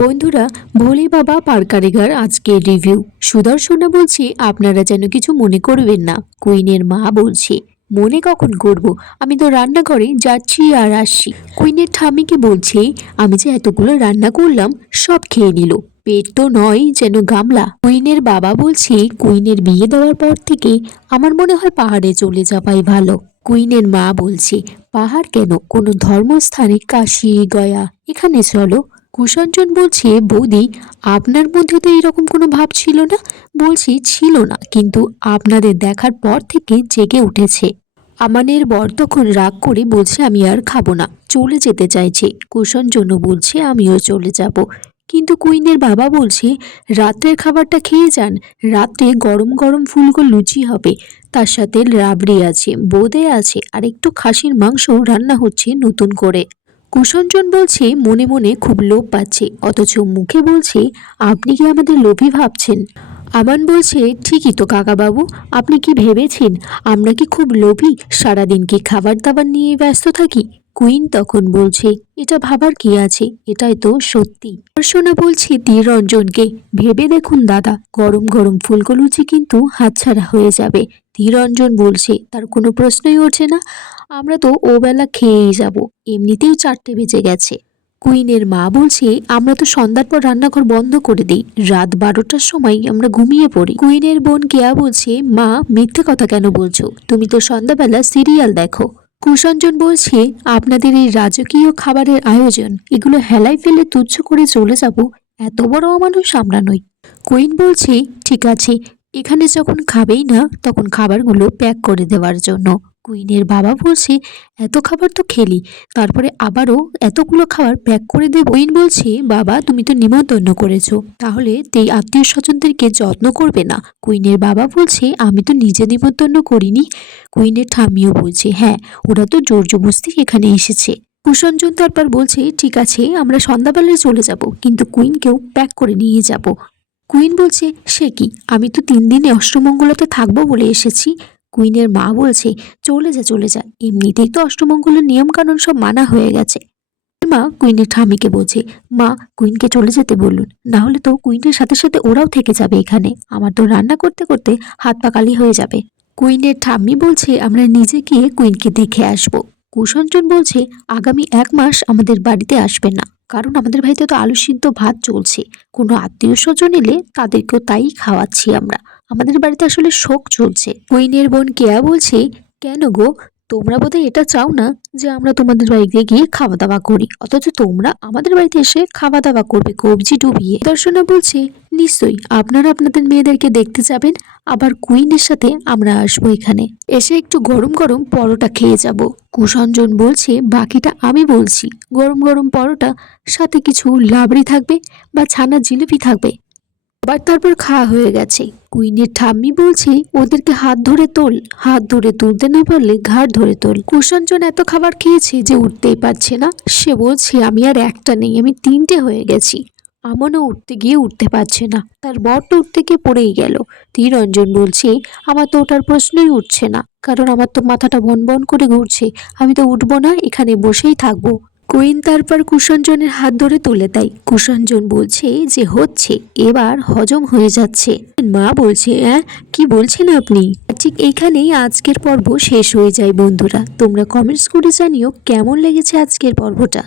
বন্ধুরা, ভোলে বাবা পার কারিগর আজকে রিভিউ। সুদর্শনা বলছে আপনারা যেন কিছু মনে করবেন না। কুইনের মা বলছে মনে কখন করব, আমি তো রান্নাঘরে যাচ্ছি আর আসছি। কুইনের ঠাম্মিকে বলছে আমি যে এতগুলো রান্না করলাম সব খেয়ে নিল, পেট তো নয় যেন গামলা। কুইনের বাবা বলছে কুইনের বিয়ে দেওয়ার পর থেকে আমার মনে হয় পাহাড়ে চলে যাওয়াই ভালো। কুইনের মা বলছে পাহাড় কেন, কোনো ধর্মস্থানে কাশী গয়া এখানে চলো। কুষাঞ্চন বলছে বৌদি আপনার মধ্যে তো এরকম কোনো ভাব ছিল না। বলছি ছিল না, কিন্তু আপনাদের দেখার পর থেকে জেগে উঠেছে। আমানের বর তখন রাগ করে বলছে আমি আর খাবো না, চলে যেতে চাইছে। কুষাঞ্চন বলছে আমিও চলে যাব, কিন্তু কুইনের বাবা বলছে রাত্রের খাবারটা খেয়ে যান, রাত্রে গরম গরম ফুলকো লুচি হবে, তার সাথে রাবড়ি আছে, বোঁদে আছে, আর একটু খাসির মাংস রান্না হচ্ছে নতুন করে। কুষঞ্চন বলছে মনে মনে খুব লোভ পাচ্ছে, অথচ মুখে বলছে আপনি কি আমাদের লোভী ভাবছেন? আমান বলছে ঠিকই তো কাকাবাবু, আপনি কি ভেবেছেন আমরা কি খুব লোভী? সারাদিন কি খাবার দাবার নিয়ে ব্যস্ত থাকি? কুইন তখন বলছে এটা ভাবার কি আছে, এটাই তো সত্যি। দর্শনা বলছে ধীরঞ্জনকে ভেবে দেখুন দাদা, গরম গরম ফুলকো লুচি কিন্তু হাতছাড়া হয়ে যাবে। ধীরঞ্জন বলছে তার কোনো প্রশ্নই উঠছে না, আমরা তো ওবেলা খেয়েই যাব, এমনিতেই 4টে বেজে গেছে। কুইনের মা বলছে আমরা তো সন্ধ্যার পর রান্নাঘর বন্ধ করে দিই, রাত 12টার সময় আমরা ঘুমিয়ে পড়ি। কুইনের বোন কেয়া বলছে মা মিথ্যে কথা কেন বলছো, তুমি তো সন্ধ্যাবেলা সিরিয়াল দেখো। কুষঞ্জন বলছে আপনাদের এই রাজকীয় খাবারের আয়োজন এগুলো হেলায় ফেলে তুচ্ছ করে চলে যাব, এত বড় অমানুষ আমরা নই। কুইন বলছে ঠিক আছে, এখানে যখন খাবেই না তখন খাবারগুলো প্যাক করে দেওয়ার জন্য। কুইনের বাবা বলছে এত খাবার তো খেলি, তারপরে আবারও এতগুলো খাবার প্যাক করে দেব? কুইন বলছে বাবা তুমি তো নিমন্ত্রণ করেছো, তাহলে এই আত্মীয় স্বজনদেরকে যত্ন করবে না? কুইনের বাবা বলছে আমি তো নিজে নিমন্ত্রণ করিনি। কুইনের ঠাম্মিও বলছে হ্যাঁ, ওরা তো জোর জবরদস্তি এখানে এসেছে। কুষঞ্জন তারপর বলছে ঠিক আছে আমরা সন্ধ্যাবেলায় চলে যাব, কিন্তু কুইনকেও প্যাক করে নিয়ে যাব। কুইন বলছে সে কি, আমি তো 3 দিনে অষ্টমঙ্গলাতে থাকবো বলে এসেছি। কুইনের মা বলছে চলে যা চলে যা, এমনিতেই তো অষ্টমঙ্গলের নিয়ম কানুন সব মানা হয়ে গেছে। মা কুইনের ঠামিকে বলছে মা কুইনকে চলে যেতে বলুন, না হলে তো কুইনের সাথে সাথে ওরাও থেকে যাবে এখানে, আমার তো রান্না করতে করতে হাত পা কালি হয়ে যাবে। কুইনের ঠাম্মি বলছে আমরা নিজে গিয়ে কুইনকে দেখে আসব। কুষঞ্জন বলছে আগামী 1 মাস আমাদের বাড়িতে আসবেন না, কারণ আমাদের বাড়িতে তো আলু সিদ্ধ ভাত চলছে, কোনো আত্মীয় স্বজন এলে তাদেরকেও তাই খাওয়াচ্ছি আমরা, আমাদের বাড়িতে আসলে শোক চলছে। কুইনের বোন কেয়া বলছে কেন গো, তোমরা বোধহয় এটা চাও না যে আমরা তোমাদের বাড়িতে গিয়ে খাওয়া দাওয়া করি, অথচ তোমরা আমাদের বাড়িতে এসে খাওয়া দাওয়া করবে কবজি ডুবিয়ে। দর্শনা বলছে নিশ্চয়ই আপনারা আপনাদের মেয়েদেরকে দেখতে যাবেন, আবার কুইনের সাথে আমরা আসবো, এখানে এসে একটু গরম গরম পরোটা খেয়ে যাব। কুষঞ্জন বলছে বাকিটা আমি বলছি, গরম গরম পরোটা সাথে কিছু লাবড়ি থাকবে বা ছানার জিলিপি থাকবে। আবার তারপর খাওয়া হয়ে গেছে। কুইনের ঠাম্মি বলছে ওদেরকে হাত ধরে তোল, হাত ধরে তুলতে না পারলে ঘাড় ধরে তোল। কুষঞ্জন এত খাবার খেয়েছে যে উঠতেই পারছে না, সে বলছে আমি আর একটা নেই, আমি 3টে হয়ে গেছি। আমনও উঠতে গিয়ে উঠতে পারছে না, তার বরটা উঠতে গিয়ে পড়েই গেল। ধীরঞ্জন বলছে আমার তো ওঠার প্রশ্নই উঠছে না, কারণ আমার তো মাথাটা বন বন করে ঘুরছে, আমি তো উঠবো না, এখানে বসেই থাকবো। কুইন তারপর কুষঞ্জনের হাত ধরে তুলে দেয়। কুষঞ্জন বলছে যে হচ্ছে, এবার হজম হয়ে যাচ্ছে। মা বলছে কি বলছেন আপনি? ঠিক এখানেই আজকের পর্ব শেষ হয়ে যায় বন্ধুরা, তোমরা কমেন্টস করে জানিও কেমন লেগেছে আজকের পর্বটা।